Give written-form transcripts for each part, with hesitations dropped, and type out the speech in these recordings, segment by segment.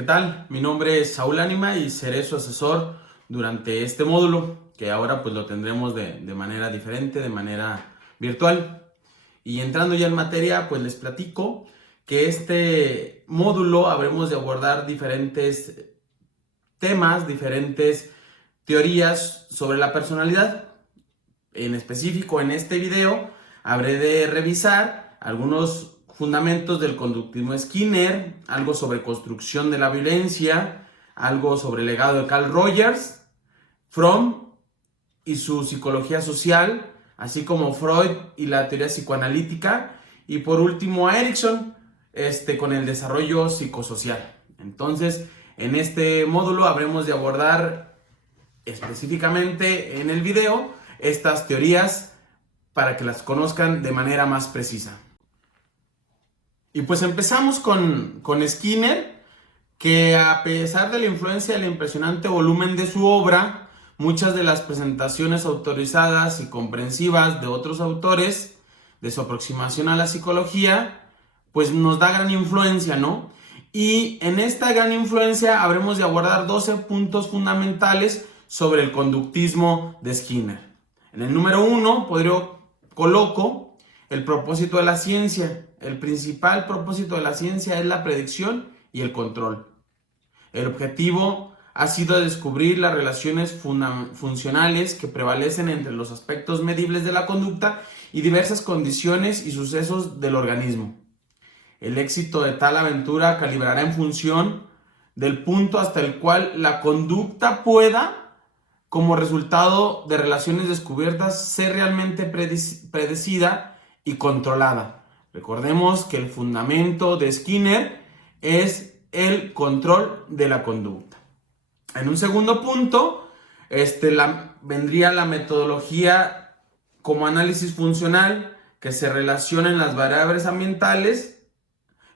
¿Qué tal? Mi nombre es Saúl Ánima y seré su asesor durante este módulo, que ahora pues lo tendremos de manera diferente, de manera virtual. Y entrando ya en materia, pues les platico que este módulo habremos de abordar diferentes temas, diferentes teorías sobre la personalidad. En específico, en este video, habré de revisar algunos fundamentos del conductismo Skinner, algo sobre construcción de la violencia, algo sobre el legado de Carl Rogers, Fromm y su psicología social, así como Freud y la teoría psicoanalítica, y por último a Erikson, con el desarrollo psicosocial. Entonces, en este módulo habremos de abordar específicamente en el video estas teorías para que las conozcan de manera más precisa. Y pues empezamos con Skinner, que a pesar de la influencia del impresionante volumen de su obra, muchas de las presentaciones autorizadas y comprensivas de otros autores, de su aproximación a la psicología, pues nos da gran influencia, ¿no? Y en esta gran influencia habremos de abordar 12 puntos fundamentales sobre el conductismo de Skinner. En el número 1 coloco el propósito de la ciencia. El principal propósito de la ciencia es la predicción y el control. El objetivo ha sido descubrir las relaciones funcionales que prevalecen entre los aspectos medibles de la conducta y diversas condiciones y sucesos del organismo. El éxito de tal aventura calibrará en función del punto hasta el cual la conducta pueda, como resultado de relaciones descubiertas, ser realmente predecida y controlada. Recordemos que el fundamento de Skinner es el control de la conducta. En un segundo punto, vendría la metodología como análisis funcional, que se relacionan las variables ambientales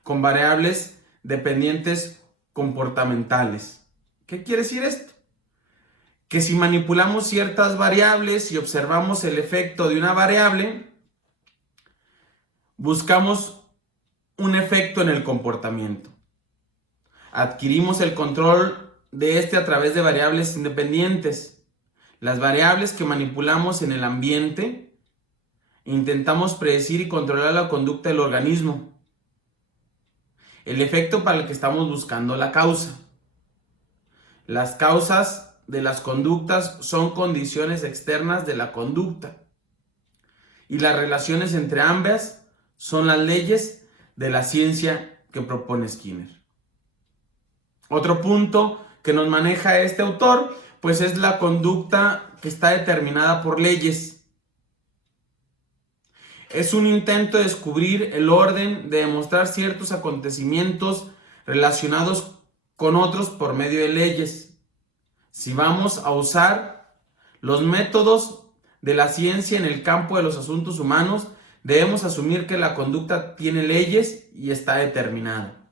con variables dependientes comportamentales. ¿Qué quiere decir esto? Que si manipulamos ciertas variables y observamos el efecto de una variable, buscamos un efecto en el comportamiento. Adquirimos el control de este a través de variables independientes. Las variables que manipulamos en el ambiente, intentamos predecir y controlar la conducta del organismo. El efecto para el que estamos buscando la causa. Las causas de las conductas son condiciones externas de la conducta. Y las relaciones entre ambas son las leyes de la ciencia que propone Skinner. Otro punto que nos maneja este autor, pues es la conducta que está determinada por leyes. Es un intento de descubrir el orden, de demostrar ciertos acontecimientos relacionados con otros por medio de leyes. Si vamos a usar los métodos de la ciencia en el campo de los asuntos humanos, debemos asumir que la conducta tiene leyes y está determinada.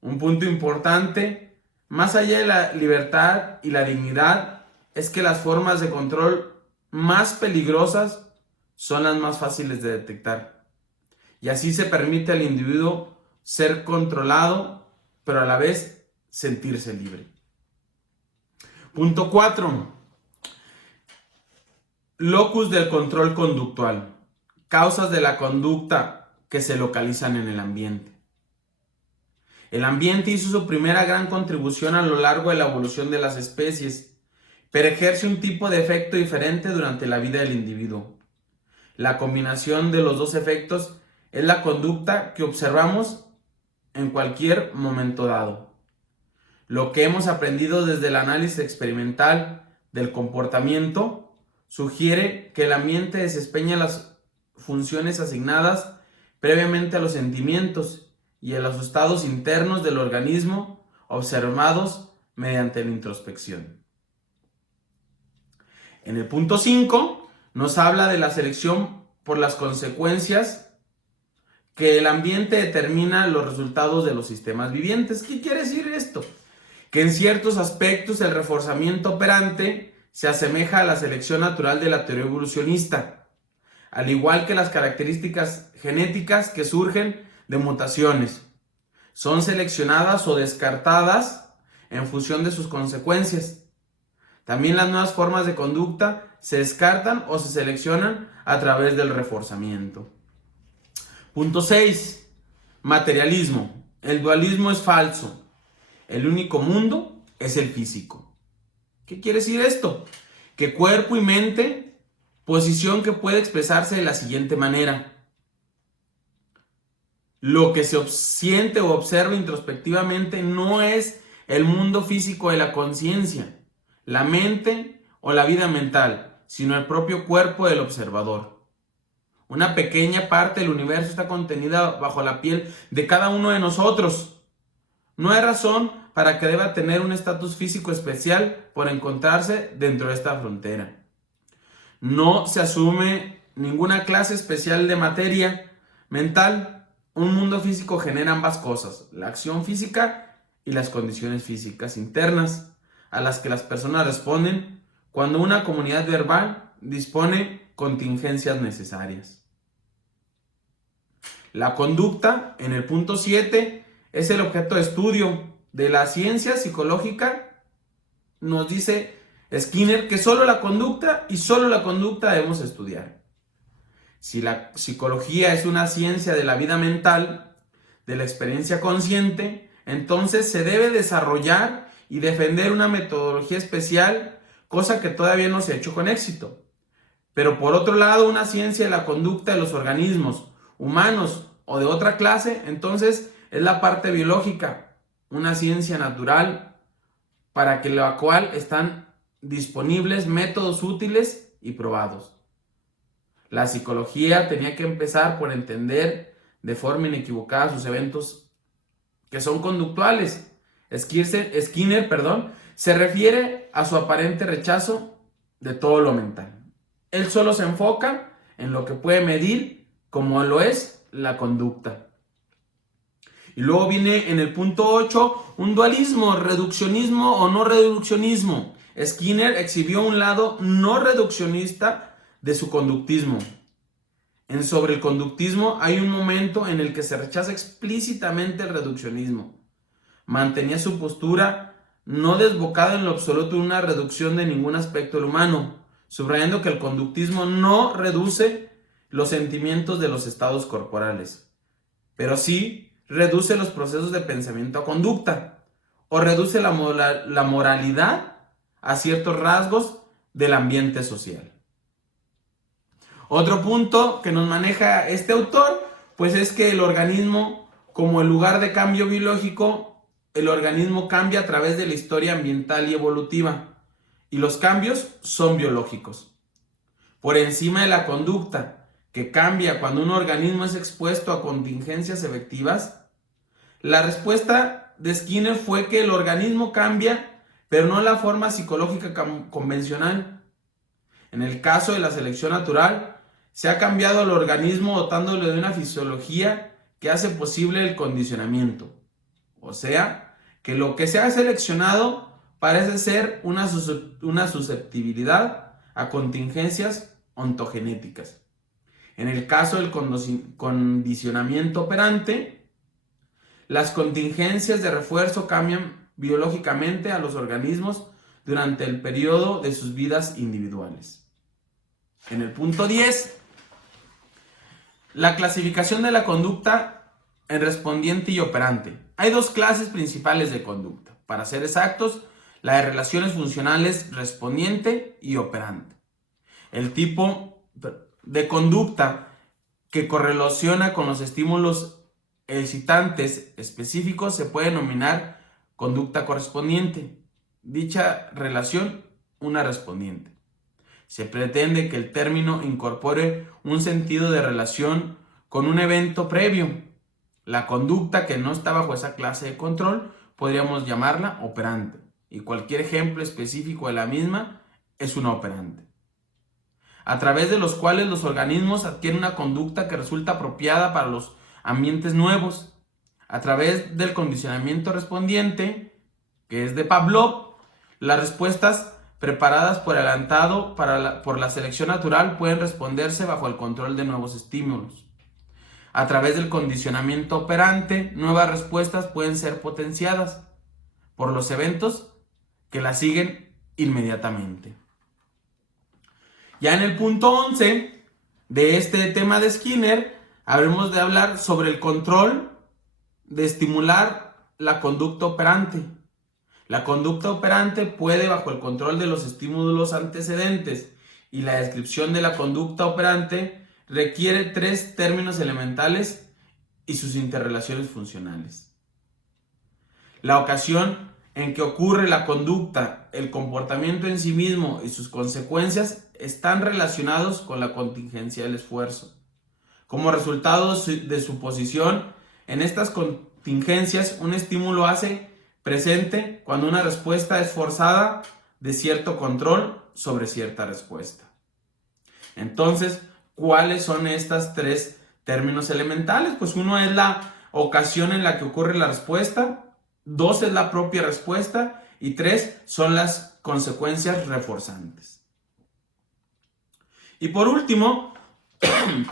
Un punto importante, más allá de la libertad y la dignidad, es que las formas de control más peligrosas son las más fáciles de detectar. Y así se permite al individuo ser controlado, pero a la vez sentirse libre. Punto 4. Locus del control conductual. Causas de la conducta que se localizan en el ambiente. El ambiente hizo su primera gran contribución a lo largo de la evolución de las especies, pero ejerce un tipo de efecto diferente durante la vida del individuo. La combinación de los dos efectos es la conducta que observamos en cualquier momento dado. Lo que hemos aprendido desde el análisis experimental del comportamiento sugiere que el ambiente desempeña las funciones asignadas previamente a los sentimientos y a los estados internos del organismo observados mediante la introspección. En el punto 5 nos habla de la selección por las consecuencias que el ambiente determina los resultados de los sistemas vivientes. ¿Qué quiere decir esto? Que en ciertos aspectos el reforzamiento operante se asemeja a la selección natural de la teoría evolucionista, al igual que las características genéticas que surgen de mutaciones. son seleccionadas o descartadas en función de sus consecuencias. También las nuevas formas de conducta se descartan o se seleccionan a través del reforzamiento. Punto 6. Materialismo. El dualismo es falso. El único mundo es el físico. ¿Qué quiere decir esto? Que cuerpo y mente, posición que puede expresarse de la siguiente manera. Lo que se siente o observa introspectivamente no es el mundo físico de la conciencia, la mente o la vida mental, sino el propio cuerpo del observador. Una pequeña parte del universo está contenida bajo la piel de cada uno de nosotros. No hay razón para que deba tener un estatus físico especial por encontrarse dentro de esta frontera. No se asume ninguna clase especial de materia mental. Un mundo físico genera ambas cosas, la acción física y las condiciones físicas internas a las que las personas responden cuando una comunidad verbal dispone contingencias necesarias. La conducta, en el punto 7, es el objeto de estudio de la ciencia psicológica. Nos dice Skinner que solo la conducta y solo la conducta debemos estudiar. Si la psicología es una ciencia de la vida mental, de la experiencia consciente, entonces se debe desarrollar y defender una metodología especial, cosa que todavía no se ha hecho con éxito. Pero por otro lado, una ciencia de la conducta de los organismos humanos o de otra clase, entonces es la parte biológica, una ciencia natural para que la cual están disponibles métodos útiles y probados. La psicología tenía que empezar por entender de forma inequivocada sus eventos que son conductuales. Skinner, se refiere a su aparente rechazo de todo lo mental. Él solo se enfoca en lo que puede medir, como lo es la conducta. Y luego viene en el punto 8 un dualismo, reduccionismo o no reduccionismo. Skinner exhibió un lado no reduccionista de su conductismo. Sobre el conductismo hay un momento en el que se rechaza explícitamente el reduccionismo. Mantenía su postura no desbocada en lo absoluto de una reducción de ningún aspecto del humano, subrayando que el conductismo no reduce los sentimientos de los estados corporales, pero sí reduce los procesos de pensamiento a conducta, o reduce la moralidad a ciertos rasgos del ambiente social. Otro punto que nos maneja este autor, pues es que el organismo, como el lugar de cambio biológico, el organismo cambia a través de la historia ambiental y evolutiva, y los cambios son biológicos. Por encima de la conducta, que cambia cuando un organismo es expuesto a contingencias efectivas, la respuesta de Skinner fue que el organismo cambia, pero no la forma psicológica convencional. En el caso de la selección natural, se ha cambiado al organismo dotándole de una fisiología que hace posible el condicionamiento. O sea, que lo que se ha seleccionado parece ser una susceptibilidad a contingencias ontogenéticas. En el caso del condicionamiento operante, las contingencias de refuerzo cambian biológicamente a los organismos durante el periodo de sus vidas individuales. En el punto 10, la clasificación de la conducta en respondiente y operante. Hay dos clases principales de conducta. Para ser exactos, la de relaciones funcionales respondiente y operante. El tipo de conducta que correlaciona con los estímulos excitantes específicos se puede denominar conducta correspondiente. Dicha relación, una respondiente. Se pretende que el término incorpore un sentido de relación con un evento previo. La conducta que no está bajo esa clase de control podríamos llamarla operante, y cualquier ejemplo específico de la misma es una operante, a través de los cuales los organismos adquieren una conducta que resulta apropiada para los ambientes nuevos. A través del condicionamiento respondiente, que es de Pavlov, las respuestas preparadas por adelantado por la selección natural pueden responderse bajo el control de nuevos estímulos. a través del condicionamiento operante, nuevas respuestas pueden ser potenciadas por los eventos que las siguen inmediatamente. Ya en el punto 11 de este tema de Skinner, habremos de hablar sobre el control de estimular la conducta operante. La conducta operante puede, bajo el control de los estímulos antecedentes y la descripción de la conducta operante, requiere 3 términos elementales y sus interrelaciones funcionales. La ocasión en que ocurre la conducta, el comportamiento en sí mismo y sus consecuencias están relacionados con la contingencia del esfuerzo. Como resultado de su posición en estas contingencias, un estímulo hace presente cuando una respuesta es forzada de cierto control sobre cierta respuesta. Entonces, ¿cuáles son estos 3 términos elementales? Pues uno es la ocasión en la que ocurre la respuesta, 2 es la propia respuesta y 3 son las consecuencias reforzantes. Y por último,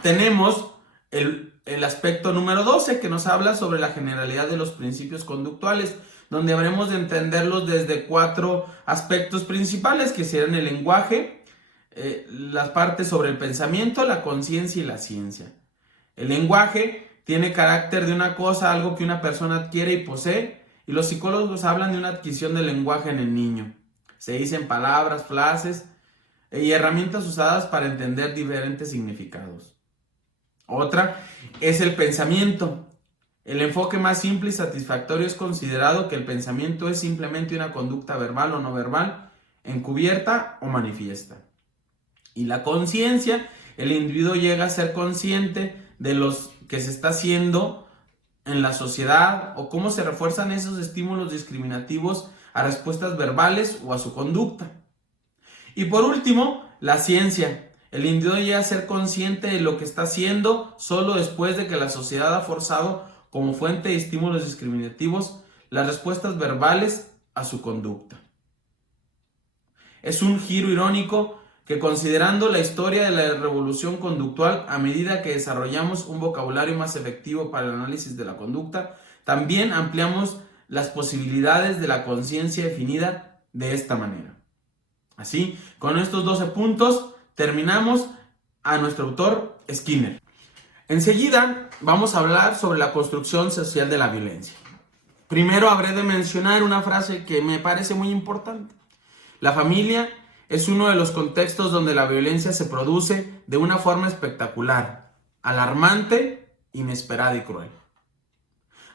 tenemos el aspecto número 12 que nos habla sobre la generalidad de los principios conductuales, donde habremos de entenderlos desde 4 aspectos principales que serán el lenguaje, las partes sobre el pensamiento, la conciencia y la ciencia. El lenguaje tiene carácter de una cosa, algo que una persona adquiere y posee, y los psicólogos hablan de una adquisición del lenguaje en el niño. Se dicen palabras, frases y herramientas usadas para entender diferentes significados. Otra es el pensamiento. El enfoque más simple y satisfactorio es considerado que el pensamiento es simplemente una conducta verbal o no verbal, encubierta o manifiesta. Y la conciencia, el individuo llega a ser consciente de lo que se está haciendo en la sociedad o cómo se refuerzan esos estímulos discriminativos a respuestas verbales o a su conducta. Y por último, la ciencia. El individuo llega a ser consciente de lo que está haciendo solo después de que la sociedad ha forzado como fuente de estímulos discriminativos las respuestas verbales a su conducta. Es un giro irónico que, considerando la historia de la revolución conductual, a medida que desarrollamos un vocabulario más efectivo para el análisis de la conducta, también ampliamos las posibilidades de la conciencia definida de esta manera. Así, con estos 12 puntos, terminamos a nuestro autor Skinner. Enseguida vamos a hablar sobre la construcción social de la violencia. Primero habré de mencionar una frase que me parece muy importante. La familia es uno de los contextos donde la violencia se produce de una forma espectacular, alarmante, inesperada y cruel.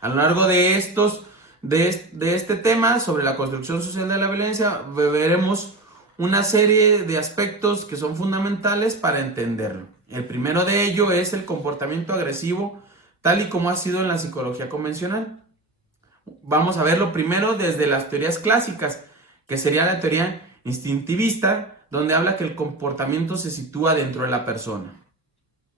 A lo largo de este tema sobre la construcción social de la violencia, veremos una serie de aspectos que son fundamentales para entenderlo. El primero de ello es el comportamiento agresivo, tal y como ha sido en la psicología convencional. Vamos a verlo primero desde las teorías clásicas, que sería la teoría instintivista, donde habla que el comportamiento se sitúa dentro de la persona.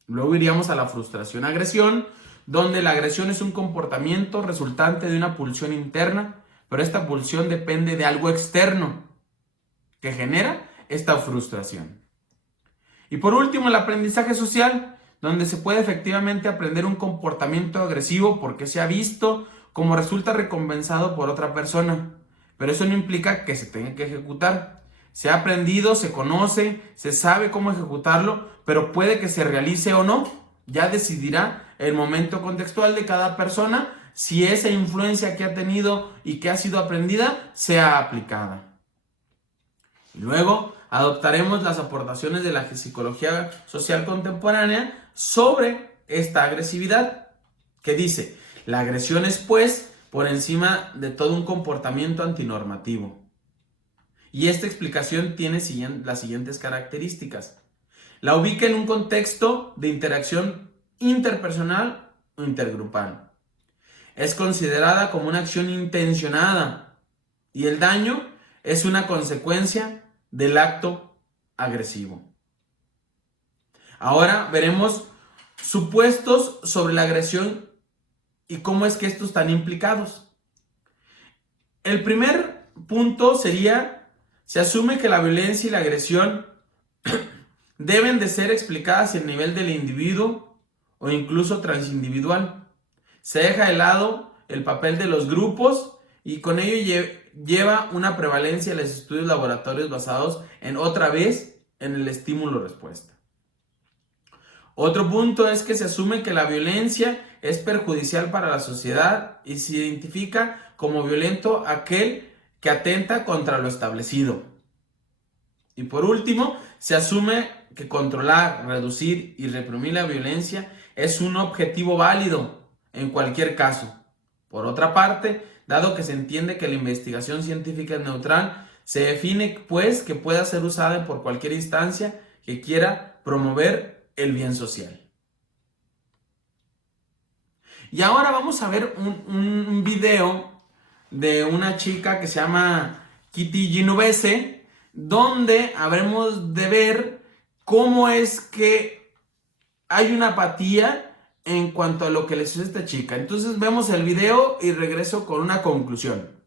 Luego iríamos a la frustración-agresión, donde la agresión es un comportamiento resultante de una pulsión interna, pero esta pulsión depende de algo externo que genera esta frustración. Y por último, el aprendizaje social, donde se puede efectivamente aprender un comportamiento agresivo porque se ha visto como resulta recompensado por otra persona, pero eso no implica que se tenga que ejecutar. Se ha aprendido, se conoce, se sabe cómo ejecutarlo, pero puede que se realice o no. Ya decidirá el momento contextual de cada persona si esa influencia que ha tenido y que ha sido aprendida sea aplicada. Luego adoptaremos las aportaciones de la psicología social contemporánea sobre esta agresividad, que dice: la agresión es, pues, por encima de todo un comportamiento antinormativo. Y esta explicación tiene las siguientes características. La ubica en un contexto de interacción interpersonal o intergrupal. Es considerada como una acción intencionada y el daño es una consecuencia del acto agresivo. Ahora veremos supuestos sobre la agresión y cómo es que estos están implicados. El primer punto sería: se asume que la violencia y la agresión deben de ser explicadas en el nivel del individuo o incluso transindividual. Se deja de lado el papel de los grupos y con ello lleva una prevalencia en los estudios laboratorios basados en otra vez en el estímulo-respuesta. Otro punto es que se asume que la violencia es perjudicial para la sociedad y se identifica como violento aquel que atenta contra lo establecido. Y por último, se asume que controlar, reducir y reprimir la violencia es un objetivo válido en cualquier caso. Por otra parte, dado que se entiende que la investigación científica es neutral, se define pues que pueda ser usada por cualquier instancia que quiera promover el bien social. Y ahora vamos a ver un video de una chica que se llama Kitty Genovese, donde habremos de ver cómo es que hay una apatía en cuanto a lo que le sucede a esta chica. Entonces vemos el video y regreso con una conclusión.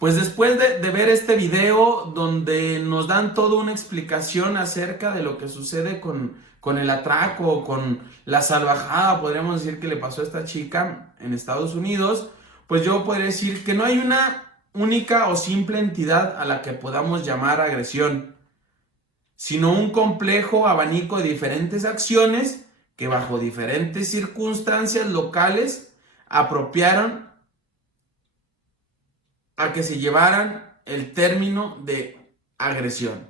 Pues después de ver este video donde nos dan toda una explicación acerca de lo que sucede con el atraco, con la salvajada, podríamos decir que le pasó a esta chica en Estados Unidos, pues yo podría decir que no hay una única o simple entidad a la que podamos llamar agresión, sino un complejo abanico de diferentes acciones que bajo diferentes circunstancias locales apropiaron a que se llevaran el término de agresión.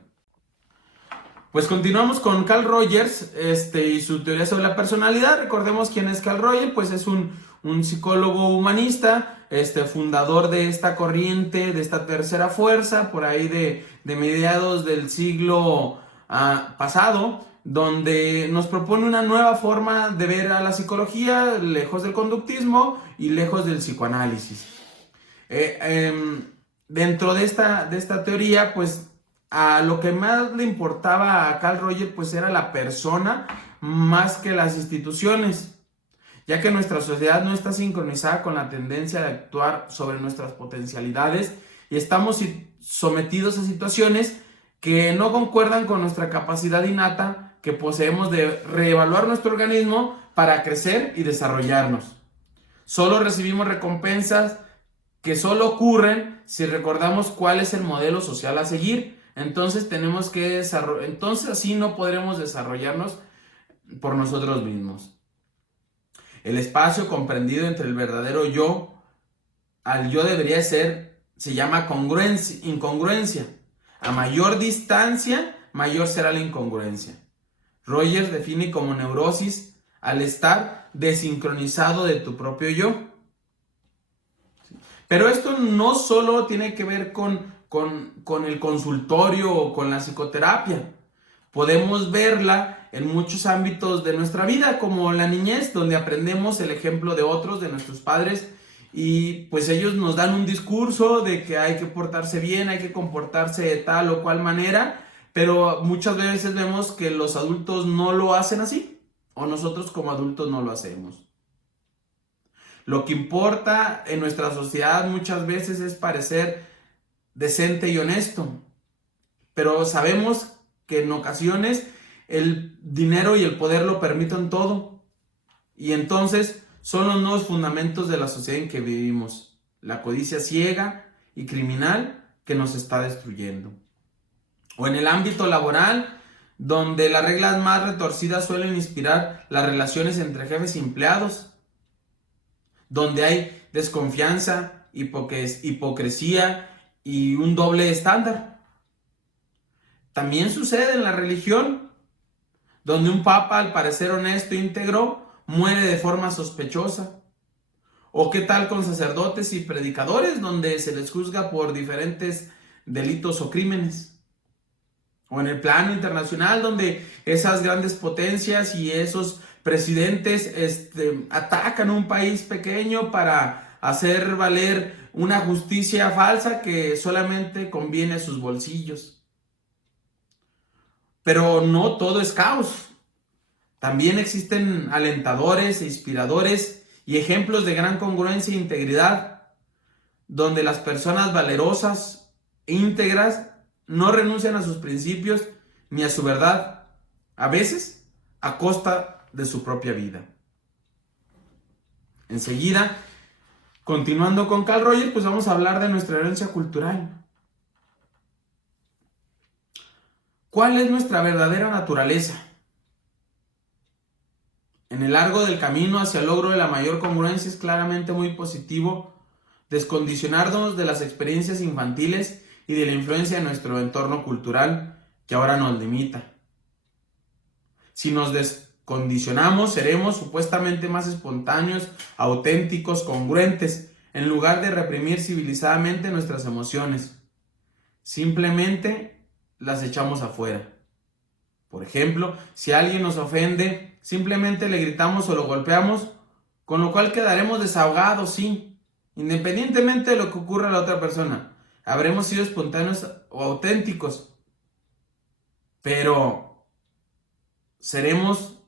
Pues continuamos con Carl Rogers y su teoría sobre la personalidad. Recordemos quién es Carl Rogers, pues es un psicólogo humanista, fundador de esta corriente, de esta tercera fuerza, por ahí de mediados del siglo pasado, donde nos propone una nueva forma de ver a la psicología, lejos del conductismo y lejos del psicoanálisis. Dentro de esta teoría, pues a lo que más le importaba a Carl Rogers pues era la persona más que las instituciones, ya que nuestra sociedad no está sincronizada con la tendencia de actuar sobre nuestras potencialidades y estamos sometidos a situaciones que no concuerdan con nuestra capacidad innata que poseemos de reevaluar nuestro organismo para crecer y desarrollarnos. Solo recibimos recompensas que solo ocurren si recordamos cuál es el modelo social a seguir. Entonces así no podremos desarrollarnos por nosotros mismos. El espacio comprendido entre el verdadero yo al yo debería ser se llama incongruencia. A mayor distancia, mayor será la incongruencia. Rogers define como neurosis al estar desincronizado de tu propio yo. Pero esto no solo tiene que ver con el consultorio o con la psicoterapia. Podemos verla en muchos ámbitos de nuestra vida, como la niñez, donde aprendemos el ejemplo de otros, de nuestros padres, y pues ellos nos dan un discurso de que hay que portarse bien, hay que comportarse de tal o cual manera, pero muchas veces vemos que los adultos no lo hacen así, o nosotros como adultos no lo hacemos. Lo que importa en nuestra sociedad muchas veces es parecer decente y honesto, pero sabemos que en ocasiones el dinero y el poder lo permiten todo, y entonces son los nuevos fundamentos de la sociedad en que vivimos. La codicia ciega y criminal que nos está destruyendo. O en el ámbito laboral, donde las reglas más retorcidas suelen inspirar las relaciones entre jefes y empleados, donde hay desconfianza, hipocresía y un doble estándar. También sucede en la religión, donde un papa, al parecer honesto e íntegro, muere de forma sospechosa. ¿O qué tal con sacerdotes y predicadores, donde se les juzga por diferentes delitos o crímenes? O en el plano internacional, donde esas grandes potencias y esos presidentes atacan a un país pequeño para hacer valer una justicia falsa que solamente conviene a sus bolsillos. Pero no todo es caos. También existen alentadores e inspiradores y ejemplos de gran congruencia e integridad, donde las personas valerosas e íntegras no renuncian a sus principios ni a su verdad, a veces a costa de su propia vida. Enseguida, continuando con Carl Rogers, pues vamos a hablar de nuestra herencia cultural. ¿Cuál es nuestra verdadera naturaleza? En el largo del camino hacia el logro de la mayor congruencia es claramente muy positivo descondicionarnos de las experiencias infantiles y de la influencia de nuestro entorno cultural que ahora nos limita. Si nos descondicionamos, seremos supuestamente más espontáneos, auténticos, congruentes, en lugar de reprimir civilizadamente nuestras emociones. Simplemente las echamos afuera. Por ejemplo, si alguien nos ofende, simplemente le gritamos o lo golpeamos, con lo cual quedaremos desahogados, sí, independientemente de lo que ocurra a la otra persona. Habremos sido espontáneos o auténticos, pero ¿seremos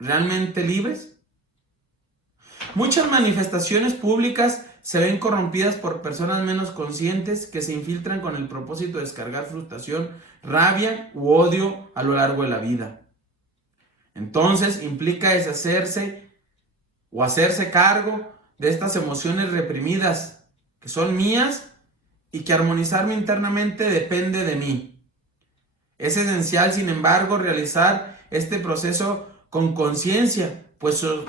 realmente libres? Muchas manifestaciones públicas se ven corrompidas por personas menos conscientes que se infiltran con el propósito de descargar frustración, rabia u odio a lo largo de la vida. Entonces implica deshacerse o hacerse cargo de estas emociones reprimidas que son mías y que armonizarme internamente depende de mí. Es esencial, sin embargo, realizar este proceso con conciencia, puesto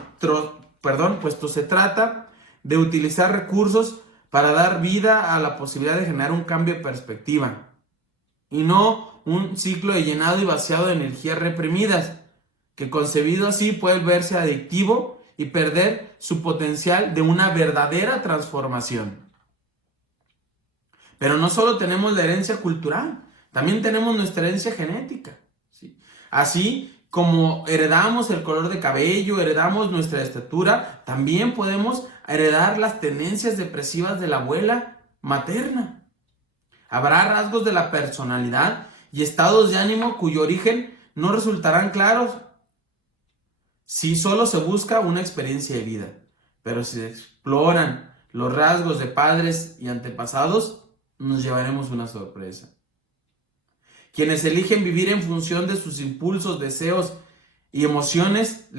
se trata de utilizar recursos para dar vida a la posibilidad de generar un cambio de perspectiva y no un ciclo de llenado y vaciado de energías reprimidas, que concebido así puede verse adictivo y perder su potencial de una verdadera transformación. Pero no solo tenemos la herencia cultural, también tenemos nuestra herencia genética, ¿sí? Así como heredamos el color de cabello, heredamos nuestra estatura, también podemos heredar las tendencias depresivas de la abuela materna. Habrá rasgos de la personalidad y estados de ánimo cuyo origen no resultarán claros si solo se busca una experiencia de vida. Pero si se exploran los rasgos de padres y antepasados, nos llevaremos una sorpresa. Quienes eligen vivir en función de sus impulsos, deseos y emociones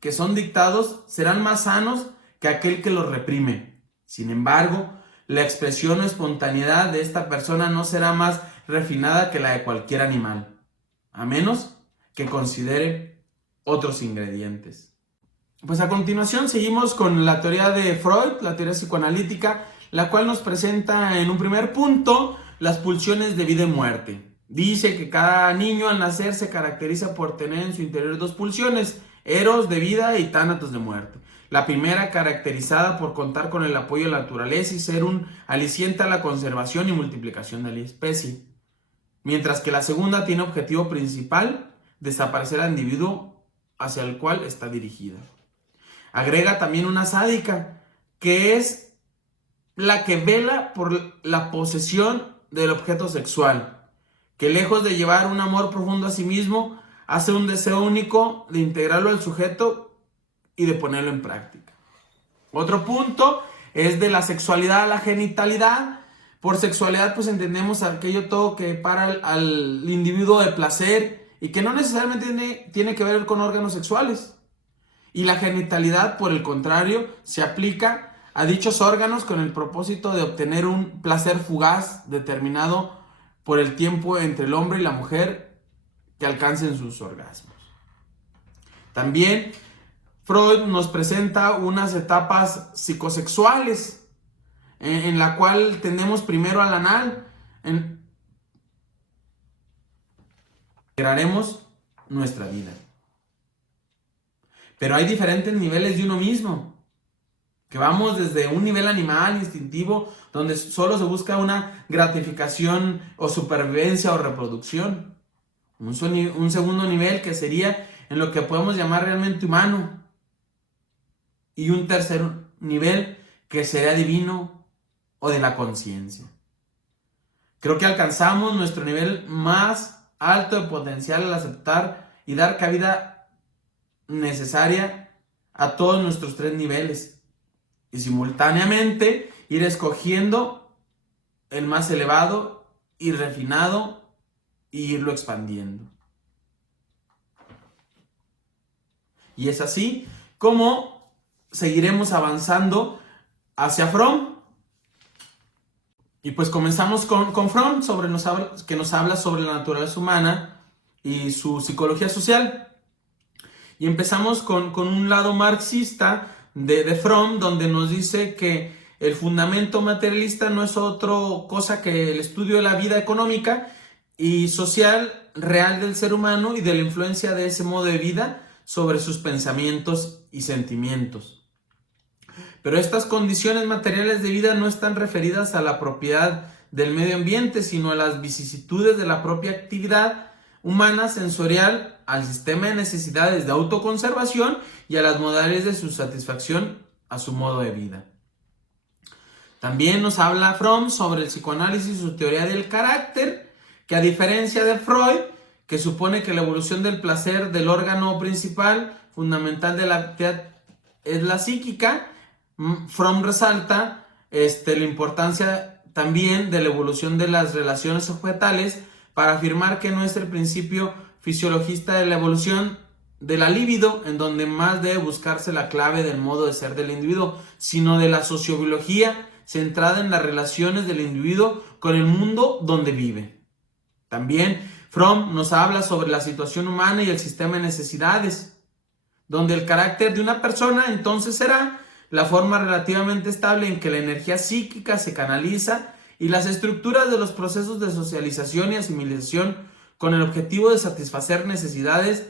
que son dictados serán más sanos que aquel que los reprime. Sin embargo, la expresión o espontaneidad de esta persona no será más refinada que la de cualquier animal, a menos que considere otros ingredientes. Pues a continuación seguimos con la teoría de Freud, la teoría psicoanalítica, la cual nos presenta en un primer punto las pulsiones de vida y muerte. Dice que cada niño al nacer se caracteriza por tener en su interior dos pulsiones, eros de vida y tánatos de muerte. La primera caracterizada por contar con el apoyo de la naturaleza y ser un aliciente a la conservación y multiplicación de la especie. Mientras que la segunda tiene objetivo principal desaparecer al individuo hacia el cual está dirigida. Agrega también una sádica, que es la que vela por la posesión del objeto sexual, que lejos de llevar un amor profundo a sí mismo, hace un deseo único de integrarlo al sujeto y de ponerlo en práctica. Otro punto es de la sexualidad a la genitalidad. Por sexualidad pues entendemos aquello todo que para al individuo de placer y que no necesariamente tiene que ver con órganos sexuales. Y la genitalidad, por el contrario, se aplica a dichos órganos con el propósito de obtener un placer fugaz determinado por el tiempo entre el hombre y la mujer que alcancen sus orgasmos. También Freud nos presenta unas etapas psicosexuales en la cual tendemos primero al anal, integraremos nuestra vida. Pero hay diferentes niveles de uno mismo, que vamos desde un nivel animal, instintivo, donde solo se busca una gratificación o supervivencia o reproducción. Un segundo nivel que sería en lo que podemos llamar realmente humano. Y un tercer nivel que sería divino o de la conciencia. Creo que alcanzamos nuestro nivel más alto de potencial al aceptar y dar cabida necesaria a todos nuestros tres niveles. Y simultáneamente ir escogiendo el más elevado y refinado e irlo expandiendo. Y es así como seguiremos avanzando hacia Fromm. Y pues comenzamos con Fromm, que nos habla sobre la naturaleza humana y su psicología social. Y empezamos con un lado marxista de Fromm, donde nos dice que el fundamento materialista no es otra cosa que el estudio de la vida económica y social real del ser humano y de la influencia de ese modo de vida sobre sus pensamientos y sentimientos. Pero estas condiciones materiales de vida no están referidas a la propiedad del medio ambiente, sino a las vicisitudes de la propia actividad humana sensorial, al sistema de necesidades de autoconservación y a las modalidades de su satisfacción a su modo de vida. También nos habla Fromm sobre el psicoanálisis y su teoría del carácter, que a diferencia de Freud, que supone que la evolución del placer del órgano principal, fundamental de la actividad, es la psíquica, Fromm resalta la importancia también de la evolución de las relaciones objetales para afirmar que no es el principio fisiologista de la evolución de la libido, en donde más debe buscarse la clave del modo de ser del individuo, sino de la sociobiología centrada en las relaciones del individuo con el mundo donde vive. También Fromm nos habla sobre la situación humana y el sistema de necesidades, donde el carácter de una persona entonces será la forma relativamente estable en que la energía psíquica se canaliza y las estructuras de los procesos de socialización y asimilación con el objetivo de satisfacer necesidades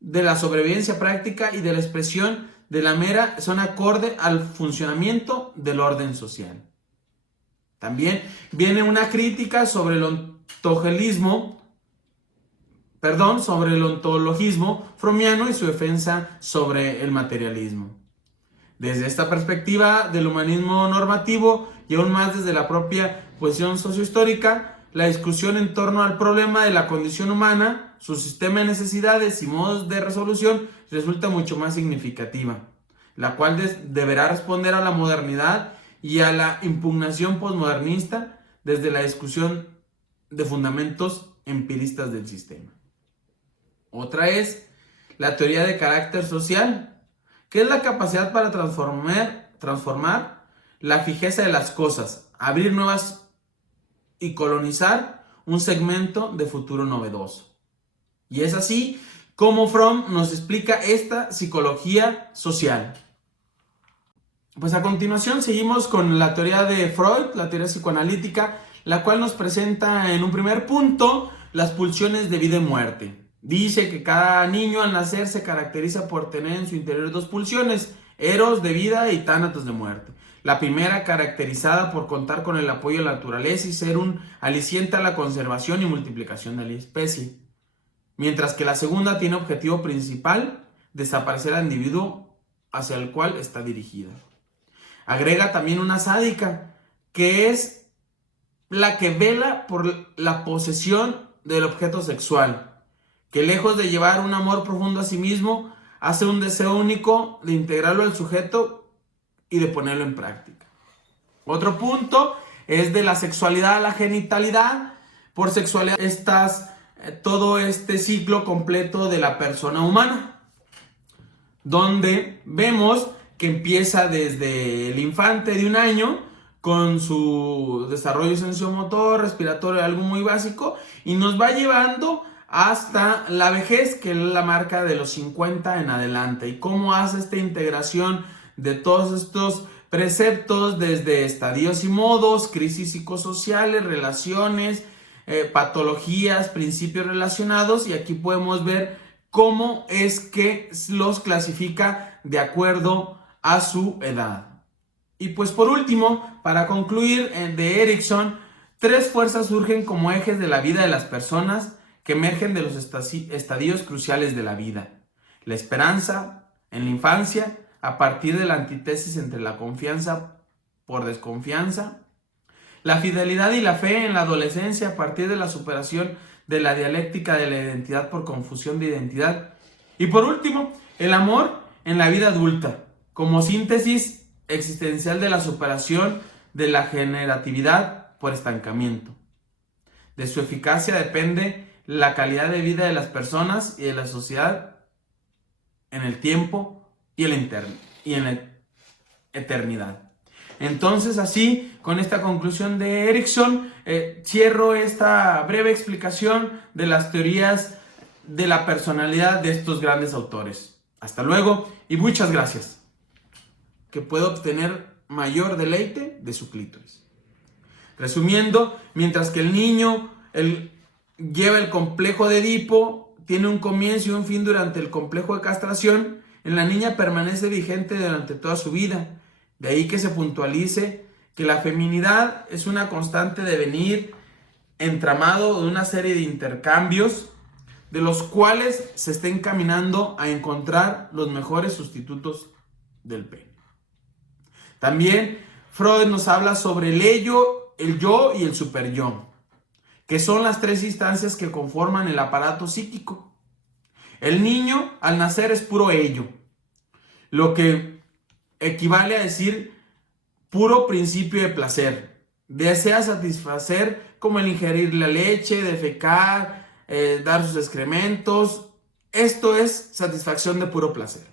de la sobrevivencia práctica y de la expresión de la mera son acorde al funcionamiento del orden social. También viene una crítica sobre el ontologismo freudiano y su defensa sobre el materialismo. Desde esta perspectiva del humanismo normativo y aún más desde la propia posición sociohistórica, la discusión en torno al problema de la condición humana, su sistema de necesidades y modos de resolución resulta mucho más significativa, la cual deberá responder a la modernidad y a la impugnación posmodernista desde la discusión de fundamentos empiristas del sistema. Otra es la teoría de carácter social, que es la capacidad para transformar la fijeza de las cosas, abrir nuevas y colonizar un segmento de futuro novedoso. Y es así como Fromm nos explica esta psicología social. Pues a continuación seguimos con la teoría de Freud, la teoría psicoanalítica, la cual nos presenta en un primer punto las pulsiones de vida y muerte. Dice que cada niño al nacer se caracteriza por tener en su interior dos pulsiones, eros de vida y tánatos de muerte. La primera caracterizada por contar con el apoyo de la naturaleza y ser un aliciente a la conservación y multiplicación de la especie. Mientras que la segunda tiene objetivo principal desaparecer al individuo hacia el cual está dirigida. Agrega también una sádica, que es la que vela por la posesión del objeto sexual, que lejos de llevar un amor profundo a sí mismo, hace un deseo único de integrarlo al sujeto y de ponerlo en práctica. Otro punto es de la sexualidad a la genitalidad. Por sexualidad todo este ciclo completo de la persona humana. donde vemos que empieza desde el infante de 1 año con su desarrollo sensomotor, respiratorio, algo muy básico, y nos va llevando hasta la vejez, que es la marca de los 50 en adelante, y cómo hace esta integración de todos estos preceptos desde estadios y modos, crisis psicosociales, relaciones, patologías, principios relacionados, y aquí podemos ver cómo es que los clasifica de acuerdo a su edad. Y pues por último, para concluir, de Erikson, 3 fuerzas surgen como ejes de la vida de las personas que emergen de los estadios cruciales de la vida. La esperanza en la infancia, a partir de la antítesis entre la confianza por desconfianza. La fidelidad y la fe en la adolescencia, a partir de la superación de la dialéctica de la identidad por confusión de identidad. Y por último, el amor en la vida adulta, como síntesis existencial de la superación de la generatividad por estancamiento. De su eficacia depende la calidad de vida de las personas y de la sociedad en el tiempo y en la eternidad. Entonces, así, con esta conclusión de Erikson, cierro esta breve explicación de las teorías de la personalidad de estos grandes autores. Hasta luego y muchas gracias. Que pueda obtener mayor deleite de su clítoris. Resumiendo, mientras que el niño lleva el complejo de Edipo, tiene un comienzo y un fin durante el complejo de castración, en la niña permanece vigente durante toda su vida. De ahí que se puntualice que la feminidad es una constante devenir entramado de una serie de intercambios de los cuales se está encaminando a encontrar los mejores sustitutos del pene. También Freud nos habla sobre el yo y el superyo, que son las 3 instancias que conforman el aparato psíquico. El niño al nacer es puro ello, lo que equivale a decir puro principio de placer. Desea satisfacer como el ingerir la leche, defecar, dar sus excrementos. Esto es satisfacción de puro placer.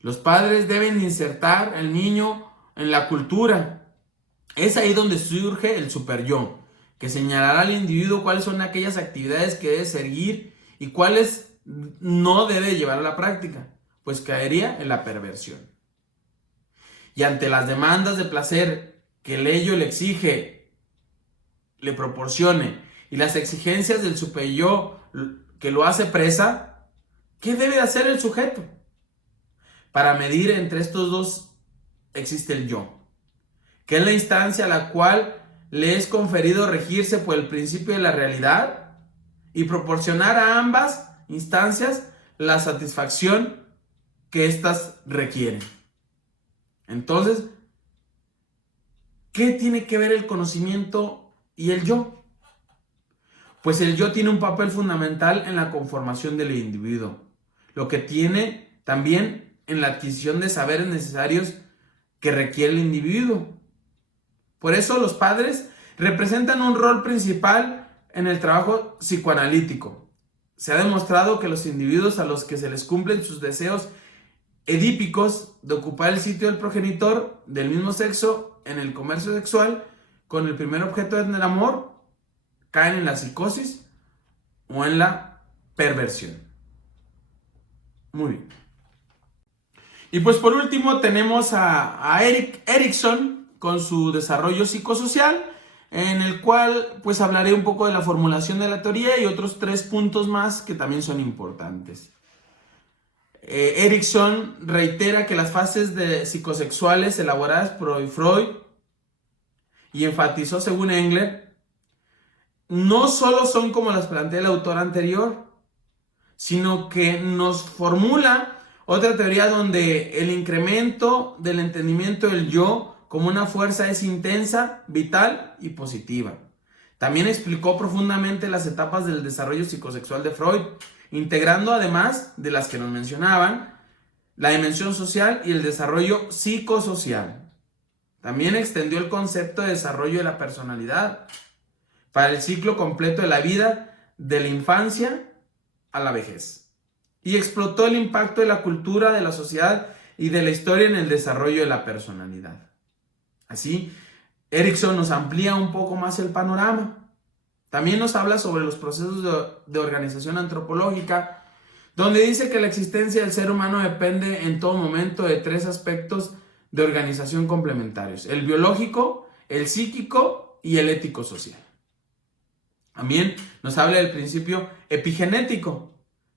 Los padres deben insertar al niño en la cultura. Es ahí donde surge el superyo, que señalará al individuo cuáles son aquellas actividades que debe seguir y cuáles no debe llevar a la práctica, pues caería en la perversión. Y ante las demandas de placer que el ello le exige, le proporcione, y las exigencias del superyo que lo hace presa, ¿qué debe hacer el sujeto? Para medir entre estos dos existe el yo, que es la instancia a la cual le es conferido regirse por el principio de la realidad y proporcionar a ambas instancias la satisfacción que éstas requieren. Entonces, ¿qué tiene que ver el conocimiento y el yo? Pues el yo tiene un papel fundamental en la conformación del individuo, lo que tiene también en la adquisición de saberes necesarios que requiere el individuo. Por eso los padres representan un rol principal en el trabajo psicoanalítico. Se ha demostrado que los individuos a los que se les cumplen sus deseos edípicos de ocupar el sitio del progenitor del mismo sexo en el comercio sexual con el primer objeto del amor, caen en la psicosis o en la perversión. Muy bien. Y pues por último tenemos a Erikson con su desarrollo psicosocial, en el cual pues hablaré un poco de la formulación de la teoría y otros 3 puntos más que también son importantes. Erikson reitera que las fases psicosexuales elaboradas por Freud, y enfatizó según Engler, no solo son como las plantea el autor anterior, sino que nos formula otra teoría donde el incremento del entendimiento del yo como una fuerza es intensa, vital y positiva. También explicó profundamente las etapas del desarrollo psicosexual de Freud, integrando además de las que nos mencionaban, la dimensión social y el desarrollo psicosocial. También extendió el concepto de desarrollo de la personalidad para el ciclo completo de la vida, de la infancia a la vejez. y explotó el impacto de la cultura, de la sociedad y de la historia en el desarrollo de la personalidad. Así, Erikson nos amplía un poco más el panorama. También nos habla sobre los procesos de organización antropológica, donde dice que la existencia del ser humano depende en todo momento de 3 aspectos de organización complementarios: el biológico, el psíquico y el ético-social. También nos habla del principio epigenético,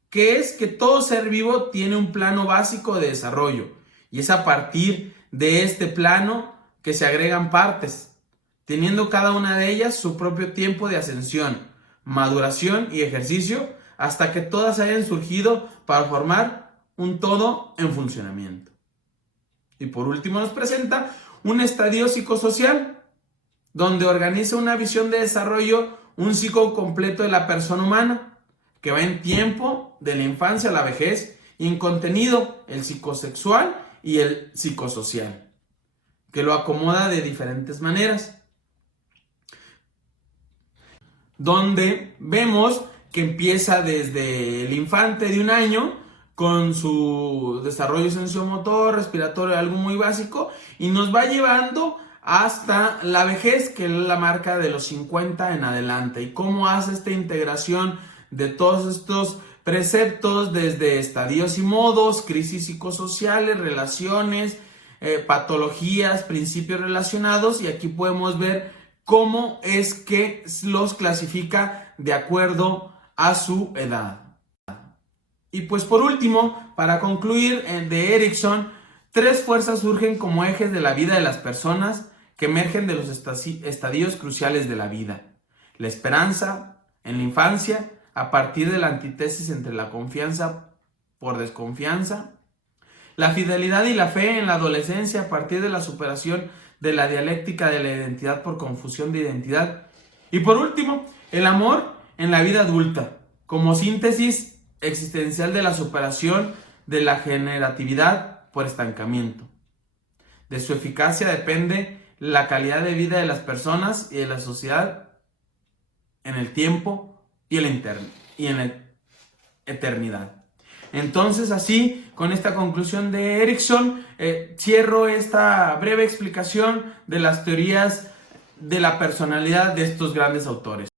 que es que todo ser vivo tiene un plano básico de desarrollo, y es a partir de este plano que se agregan partes, teniendo cada una de ellas su propio tiempo de ascensión, maduración y ejercicio, hasta que todas hayan surgido para formar un todo en funcionamiento. Y por último nos presenta un estadio psicosocial, donde organiza una visión de desarrollo, un ciclo completo de la persona humana, que va en tiempo, de la infancia a la vejez, y en contenido, el psicosexual y el psicosocial, que lo acomoda de diferentes maneras, donde vemos que empieza desde el infante de 1 año con su desarrollo sensomotor, respiratorio, algo muy básico, y nos va llevando hasta la vejez, que es la marca de los 50 en adelante, y cómo hace esta integración de todos estos preceptos desde estadios y modos, crisis psicosociales, relaciones, patologías, principios relacionados, y aquí podemos ver cómo es que los clasifica de acuerdo a su edad. Y pues por último, para concluir, de Erikson, 3 fuerzas surgen como ejes de la vida de las personas que emergen de los estadios cruciales de la vida: la esperanza en la infancia, a partir de la antítesis entre la confianza por desconfianza; la fidelidad y la fe en la adolescencia, a partir de la superación de la dialéctica de la identidad por confusión de identidad; y por último, el amor en la vida adulta, como síntesis existencial de la superación de la generatividad por estancamiento. De su eficacia depende la calidad de vida de las personas y de la sociedad en el tiempo y en la eternidad. Entonces, así, con esta conclusión de Erikson, cierro esta breve explicación de las teorías de la personalidad de estos grandes autores.